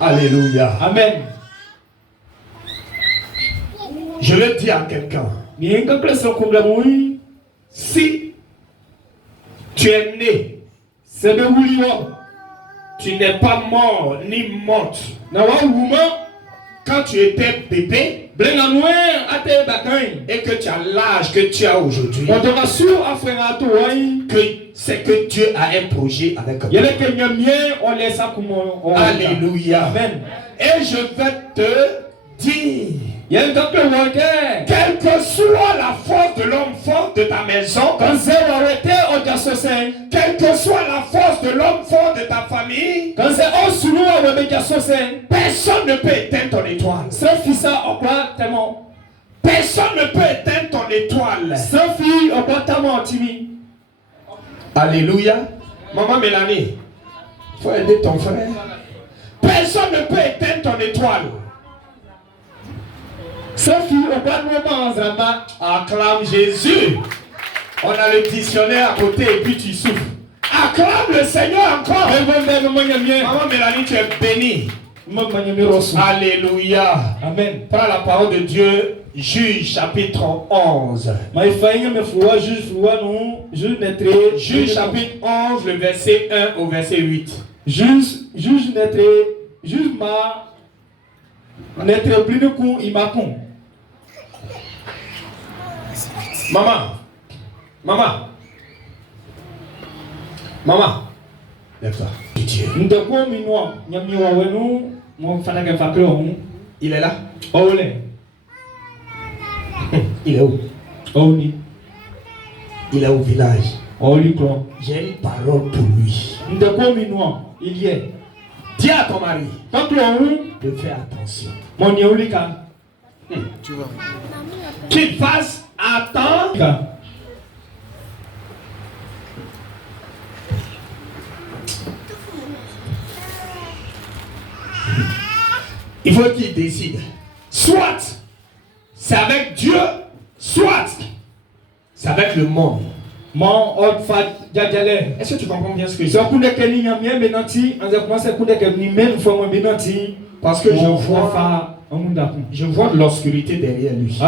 Alléluia. Amen. Je le dis à quelqu'un. Si tu es né, tu n'es pas mort ni morte. Quand tu étais bébé et que tu as l'âge que tu as aujourd'hui, c'est que Dieu a un projet avec toi. Alléluia. Amen. Et je vais te dire, quelle que soit la force de l'homme fort de ta maison, quelle que soit la force de l'homme fort de ta famille, personne ne peut éteindre ton étoile. Personne ne peut éteindre ton étoile. Alléluia. Maman Mélanie, il faut aider ton frère. Personne ne peut éteindre ton étoile. Acclame Jésus. On a le dictionnaire à côté et puis tu souffles. Acclame le Seigneur encore. Maman Mélanie, tu es bénie. Alléluia. Amen. Prends la parole de Dieu. Juge chapitre 11. Juge chapitre 11, le verset 1 au verset 8. Maman. Lève-toi. Dieu. Il est là. Il est où? Il est au village. J'ai une parole pour lui. Il y est. Dis à ton mari de faire attention. Qu'il fasse attention. Il faut qu'il décide. Soit c'est avec Dieu, soit c'est avec le monde. Est-ce que tu comprends bien ce que je dis? Parce que je vois de l'obscurité derrière lui.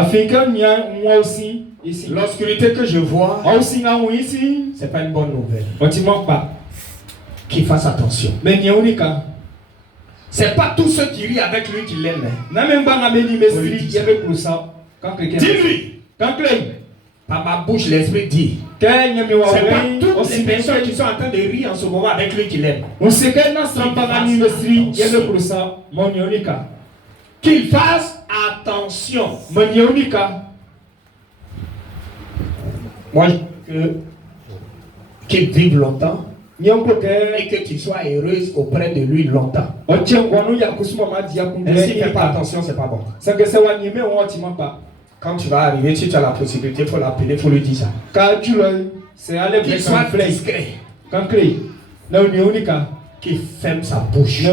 L'obscurité que je vois, c'est pas une bonne nouvelle. Qu'il fasse attention. C'est pas tous ceux qui rient avec lui qui l'aiment. Dis-lui. Par ma bouche, l'esprit dit. C'est pas toutes les personnes qui sont en train de rire en ce moment avec lui qui l'aiment. Qu'il fasse attention. Moi, je veux qu'il vive longtemps et que tu sois heureuse auprès de lui longtemps. Et s'il ne fait pas attention, c'est pas bon. Quand tu vas arriver, si tu as la possibilité, il faut l'appeler, il faut lui dire ça. Qu'il soit discret. Qu'il ferme sa bouche.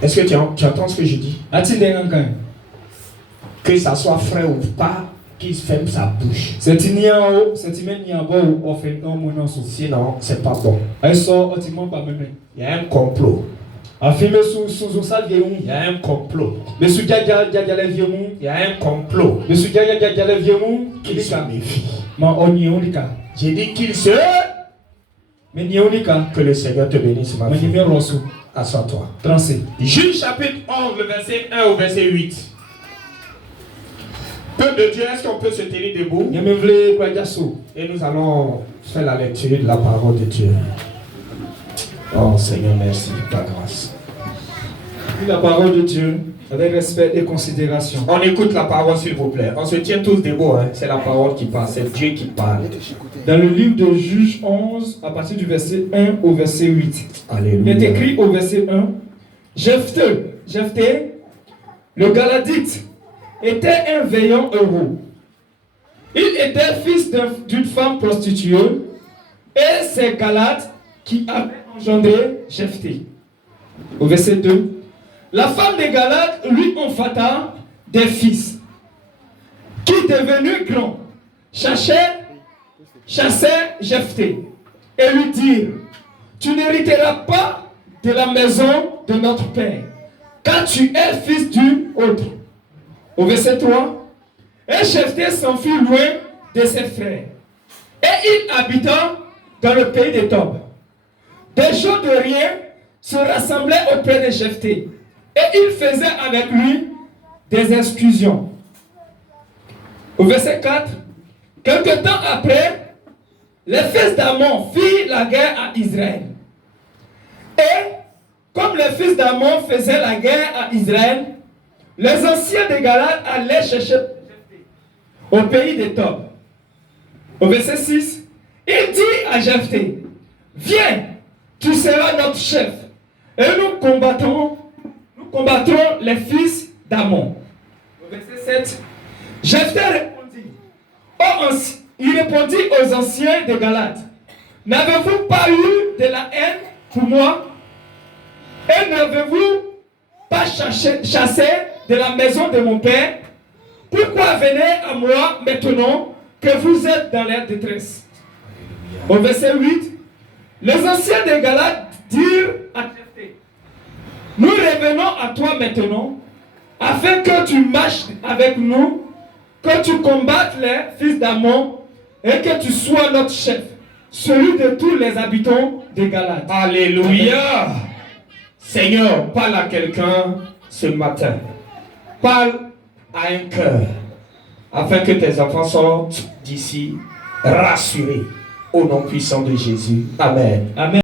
Est-ce que tu entends ce que je dis? Que ça soit frère ou pas, qu'il ferme sa bouche. Sinon, c'est pas bon. Il y a un complot. Il y a un complot. Il y a un complot. Qu'il se méfie. J'ai dit qu'il se... Que le Seigneur te bénisse, ma fille. Assois-toi. Juge chapitre 11, le verset 1 au verset 8. Peuple de Dieu, est-ce qu'on peut se tenir debout? Et nous allons faire la lecture de la parole de Dieu. Oh Seigneur, merci de ta grâce. La parole de Dieu avec respect et considération. On écoute la parole s'il vous plaît. On se tient tous debout. C'est la parole qui parle. C'est Dieu qui parle. Dans le livre de Juge 11, à partir du verset 1 au verset 8. Alléluia. Il est écrit au verset 1. Jephthé, le Galadite, était un vaillant héros. Il était fils d'une femme prostituée et c'est Galad qui avait engendré Jephthé. Au verset 2. La femme de Galad lui enfanta des fils qui, devenus grands, chassaient Jephthé et lui dirent: tu n'hériteras pas de la maison de notre père, car tu es fils du autre. Au verset 3, et Jephthé s'enfuit loin de ses frères, et il habita dans le pays des Tob. Des gens de rien se rassemblaient auprès de Jephthé, et il faisait avec lui des exclusions. Au verset 4, quelque temps après, les fils d'Ammon firent la guerre à Israël. Et comme les fils d'Ammon faisaient la guerre à Israël, les anciens de Galade allaient chercher Jephthé au pays des Tob. Au verset 6, il dit à Jephthé, viens, tu seras notre chef, et nous combattrons les fils d'Ammon. Au verset 7, Jephthé il répondit aux anciens de Galade, n'avez-vous pas eu de la haine pour moi? Et n'avez-vous pas chassé de la maison de mon père? Pourquoi venez à moi maintenant que vous êtes dans la détresse? Au verset 8, les anciens de Galade dirent à Jephthé, nous revenons à toi maintenant, afin que tu marches avec nous, que tu combattes les fils d'Ammon, et que tu sois notre chef, celui de tous les habitants de Galade. Alléluia. Seigneur, parle à quelqu'un ce matin. Parle à un cœur, afin que tes enfants sortent d'ici rassurés. Au nom puissant de Jésus. Amen. Amen.